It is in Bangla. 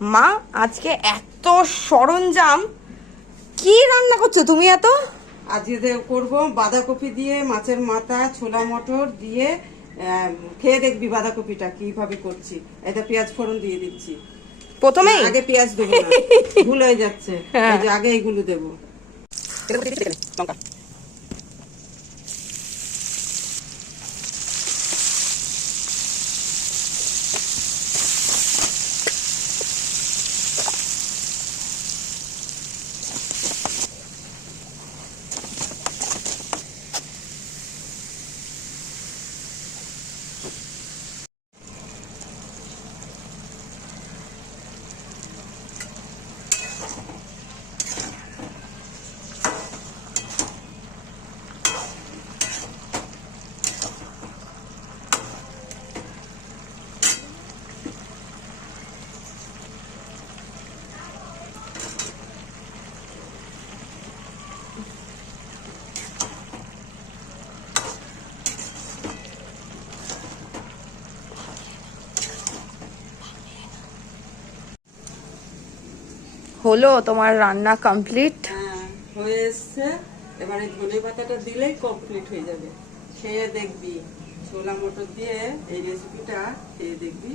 মা আজকে এত সরঞ্জাম, কি রান্না করছো তুমি এত? আজকে করবো বাঁধাকপি দিয়ে মাছের মাথা, ছোলা মটর দিয়ে। খেয়ে দেখবি বাঁধাকপিটা কিভাবে করছি। এটা পেঁয়াজ ফোড়ন দিয়ে দিচ্ছি। না, প্রথমেই আগে পেঁয়াজ দেবো না, ভুল হয়ে যাচ্ছে। এই যে আগে এইগুলো দেবো। লঙ্কা। হলো তোমার রান্না কমপ্লিট? হ্যাঁ, হয়ে এসছে। এবারে ধনে পাতাটা দিলেই কমপ্লিট হয়ে যাবে। খেয়ে দেখবি, ছোলা মটর দিয়ে এই রেসিপিটা খেয়ে দেখবি,